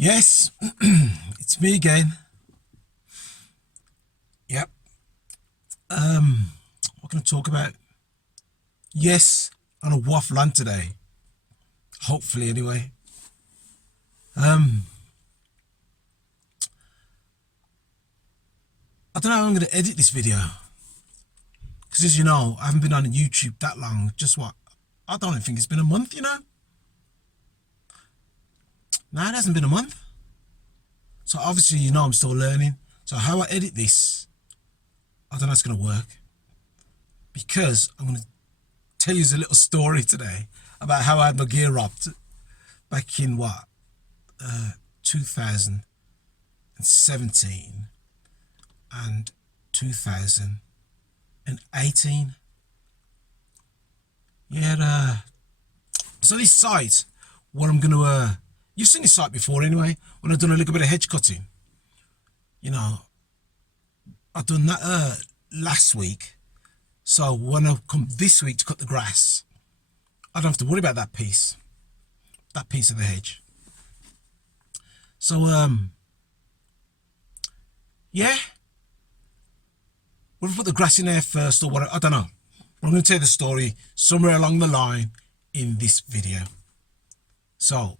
Yes, it's me again. Yep. What can I talk about? Yes, on a waffle on today. Hopefully, anyway. Um, I don't know how I'm going to edit this video. Because as you know, I haven't been on YouTube that long. Just what? I don't even think it's been a month, you know? No, it hasn't been a month. So obviously, you know, I'm still learning. So how I edit this, I don't know how it's going to work. Because I'm going to tell you a little story today about how I had my gear robbed back in what? 2017 and 2018. Yeah, so this site, what I'm gonna, you've seen this site before anyway, when I've done a little bit of hedge cutting. You know, I've done that last week. So when I come this week to cut the grass, I don't have to worry about that piece of the hedge. So, yeah, we'll put the grass in there first or what, I don't know. I'm going to tell you the story somewhere along the line in this video. So,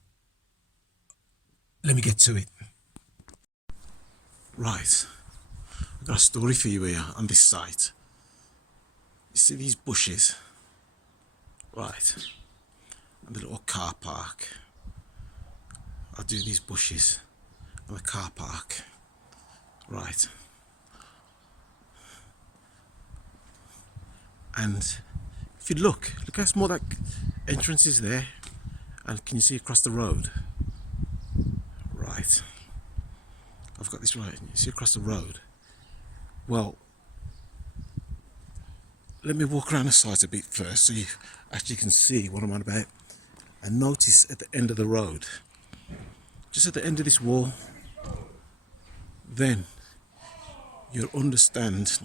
let me get to it. Right, I've got a story for you here on this site. You see these bushes? Right, and the little car park. I'll do these bushes and the car park. Right. And if you look how small that entrance is there. And can you see across the road? Right. I've got this right. You see across the road? Well, let me walk around the site a bit first so you actually can see what I'm on about. And notice at the end of the road, just at the end of this wall, then you'll understand.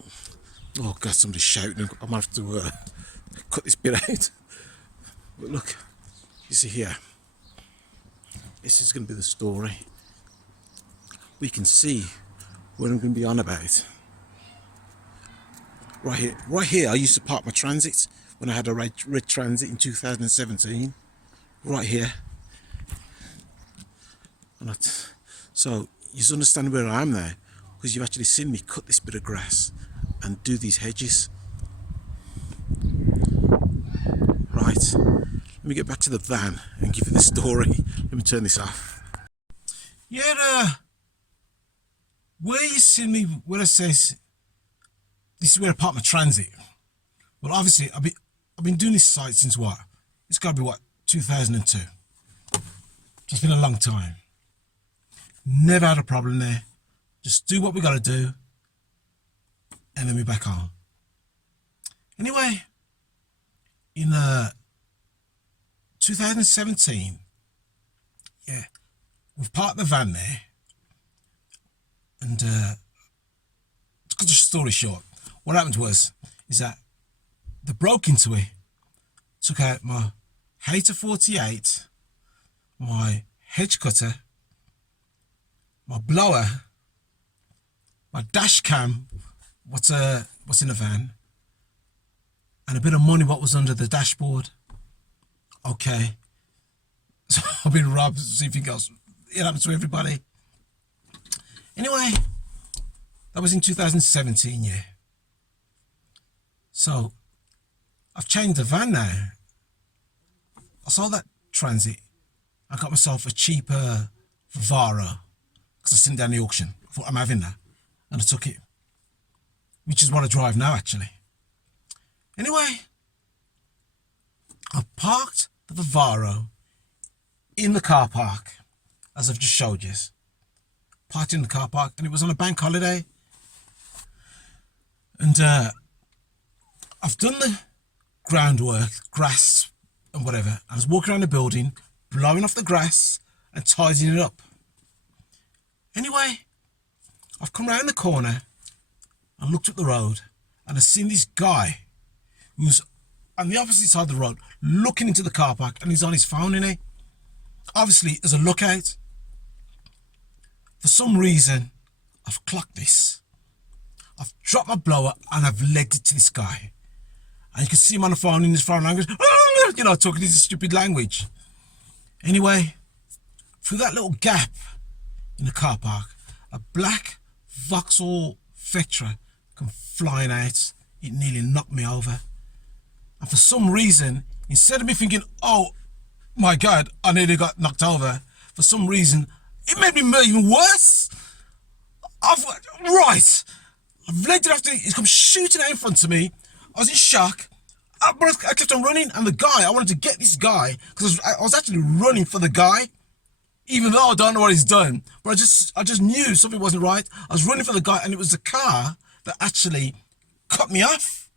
Oh God, somebody's shouting. I might have to cut this bit out. But look, you see here, this is going to be the story. We can see what I'm going to be on about. Right here, I used to park my Transit when I had a red Transit in 2017. Right here. So you understand where I am there, because you've actually seen me cut this bit of grass and do these hedges. Right, let me get back to the van and give you the story. Let me turn this off. Yeah, where you see me, where it says this is where I park my Transit. Well, obviously I've been doing this site since what? It's got to be what, 2002. So it's been a long time. Never had a problem there. Just do what we got to do, and then we're back on. Anyway, in 2017, yeah, we've parked the van there, and to cut the story short, what happened is that they broke into it, took out my Hater 48, my hedge cutter, my blower, my dash cam, what's in the van, and a bit of money what was under the dashboard. Okay, so I've been robbed. See if it goes. It happens to everybody. Anyway, that was in 2017, yeah. So I've changed the van now. I sold that Transit. I got myself a cheaper Vivaro because I sent down the auction. I thought I'm having that, and I took it, which is what I drive now actually. Anyway, I parked the Vivaro in the car park, as I've just showed you. Parked in the car park, and it was on a bank holiday. And I've done the groundwork, grass and whatever. I was walking around the building, blowing off the grass and tidying it up. Anyway, I've come round the corner and looked at the road, and I've seen this guy who's on the opposite side of the road looking into the car park, and he's on his phone in it, obviously as a lookout. For some reason, I've clocked this. I've dropped my blower and I've legged it to this guy. And you can see him on the phone in his foreign language, you know, talking this stupid language. Anyway, through that little gap in the car park, a black Vauxhall Vectra come flying out. It nearly knocked me over. And for some reason, instead of me thinking, oh my God, I nearly got knocked over, for some reason, it made me even worse. I've legged it after it's come shooting out in front of me. I was in shock. But I kept on running, and the guy, I wanted to get this guy, because I was actually running for the guy, even though I don't know what he's done. But I just knew something wasn't right. I was running for the guy, and it was the car that actually cut me off.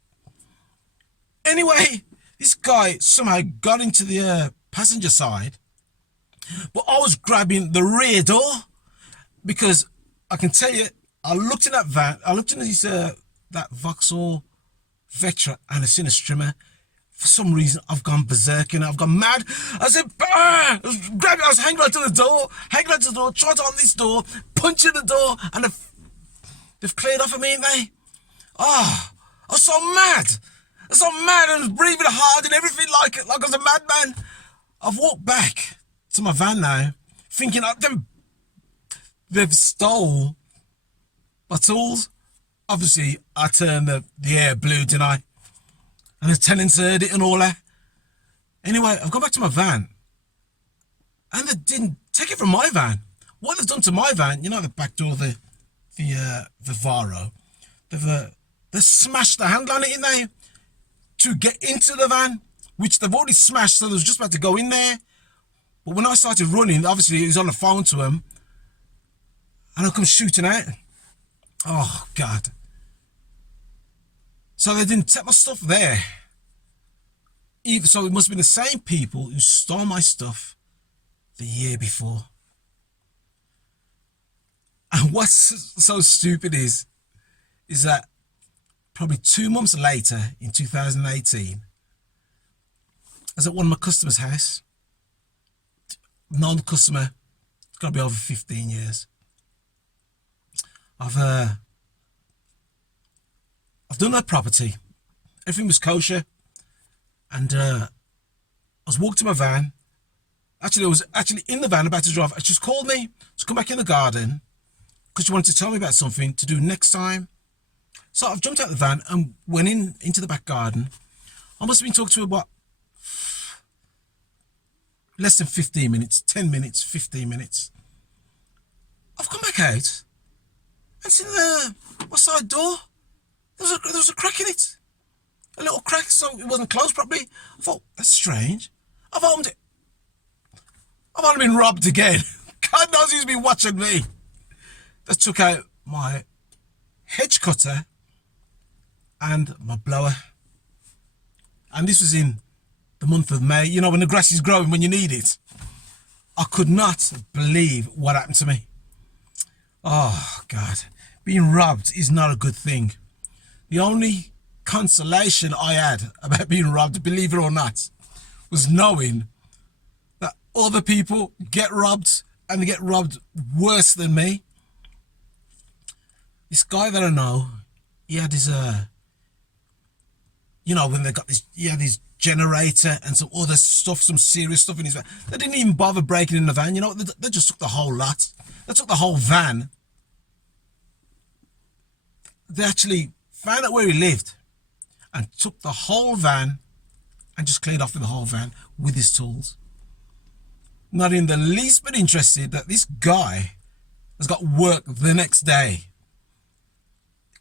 Anyway, this guy somehow got into the passenger side, but I was grabbing the rear door, because I can tell you, I looked in that van, I looked in this, that Vauxhall Vectra, and I seen a strimmer. For some reason, I've gone berserk and I've gone mad. I said, I was hanging right to the door, trying to open this door, punching the door, and they've cleared off of me, ain't they? Oh, I was so mad. I was so mad, I was breathing hard and everything like I was a madman. I've walked back to my van now, thinking they've stole my tools. Obviously, I turned the air blue, didn't I? And the tenants heard it and all that. Anyway, I've gone back to my van. And they didn't take it from my van. What they've done to my van, you know, the back door, the Vivaro, they've smashed the handle on it in there to get into the van, which they've already smashed, so they was just about to go in there. But when I started running, obviously he was on the phone to him, and I come shooting out. Oh, God. So they didn't take my stuff there. So it must have been the same people who stole my stuff the year before. And what's so stupid is that probably 2 months later, in 2018, I was at one of my customers' house. Known the customer, it's got to be over 15 years. I've done her property. Everything was kosher. And I was walking to my van. Actually, I was actually in the van about to drive. She just called me to come back in the garden because she wanted to tell me about something to do next time. So I've jumped out of the van and went into the back garden. I must have been talking to her about less than 15 minutes, 10 minutes, 15 minutes. I've come back out and seen my side door. There was a crack in it. A little crack, so it wasn't closed properly. I thought, that's strange. I've opened it. I've only been robbed again. God knows who's been watching me. They took out my hedge cutter and my blower. And this was in the month of May. You know, when the grass is growing, when you need it. I could not believe what happened to me. Oh, God. Being robbed is not a good thing. The only consolation I had about being robbed, believe it or not, was knowing that other people get robbed, and they get robbed worse than me. This guy that I know, he had his, you know, when they got this, he had his generator and some other stuff, some serious stuff in his van. They didn't even bother breaking in the van, you know, they just took the whole lot. They took the whole van. They actually found out where he lived and took the whole van and just cleared off with the whole van with his tools. Not in the least bit interested that this guy has got work the next day.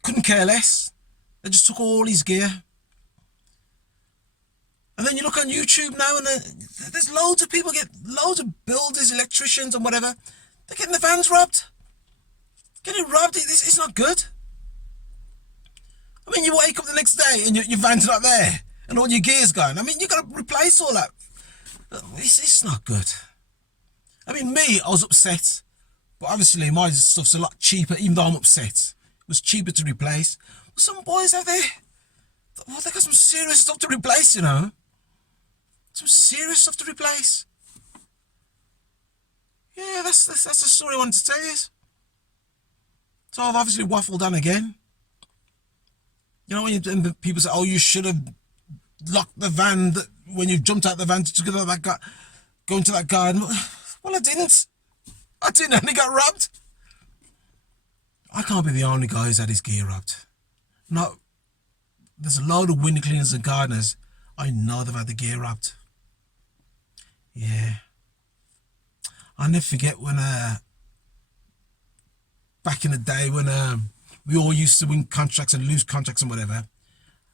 Couldn't care less. They just took all his gear. And then you look on YouTube now and there's loads of people loads of builders, electricians and whatever. They're getting the vans robbed. Getting robbed, it's not good. I mean, you wake up the next day and your van's not there and all your gear's gone. I mean, you got to replace all that. It's not good. I mean, me, I was upset. But obviously, my stuff's a lot cheaper, even though I'm upset. It was cheaper to replace. But some boys out there, well, they got some serious stuff to replace, you know. Some serious stuff to replace. Yeah, that's the story I wanted to tell you. So I've obviously waffled on again. You know, when people say, oh, you should have locked the van when you jumped out the van to go into that garden. Well, I didn't. I didn't, and he got robbed. I can't be the only guy who's had his gear robbed. No, there's a load of window cleaners and gardeners I know they've had the gear robbed. Yeah. I'll never forget when, back in the day when we all used to win contracts and lose contracts and whatever.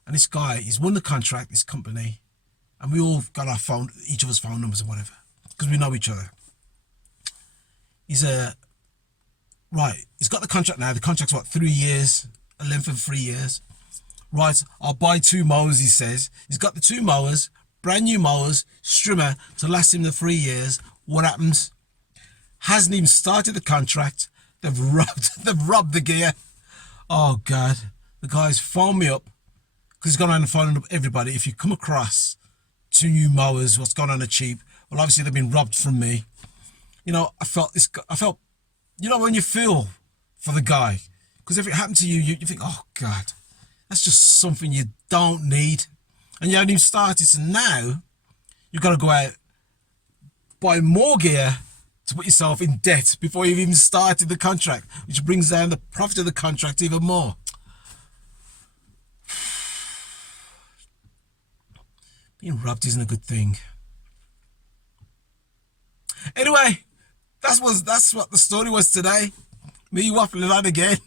And this guy, he's won the contract, this company, and we all got our phone, each of us phone numbers and whatever, because we know each other. He's right, he's got the contract now. The contract's what, 3 years, a length of 3 years. Right, I'll buy 2 mowers, he says. He's got the 2 mowers, brand new mowers, Strimmer, to last him the 3 years. What happens? Hasn't even started the contract. They've robbed the gear. Oh God, the guys phoned me up, because he's gone around and phoning up everybody. If you come across 2 new mowers, what's gone on the cheap? Well, obviously they've been robbed from me. You know, I felt, you know, when you feel for the guy, because if it happened to you, you think, oh God, that's just something you don't need. And you haven't even started, so now you've got to go out, buy more gear to put yourself in debt before you've even started the contract, which brings down the profit of the contract even more. Being robbed isn't a good thing. Anyway, that's what the story was today. Me waffling on again.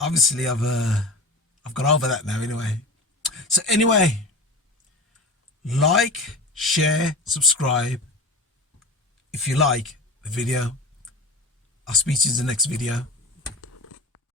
Obviously, I've got over that now anyway. So anyway, like, share, subscribe if you like the video. I'll speak to you in the next video.